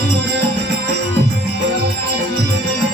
Thank you.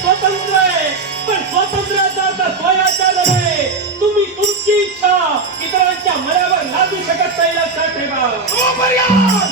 स्वतंत्र आहे. पण स्वातंत्र्याचा अर्थ स्वयाचा नव्हे तुम्ही तुमची इच्छा इतरांच्या मनावर लादू शकत नाही लक्षात ठेवा.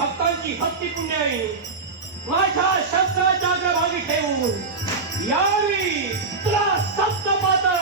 भक्तांची भक्ती पुण्याई. माझ्या शस्त्राच्या भागी ठेवून यावी तुला सप्त पाता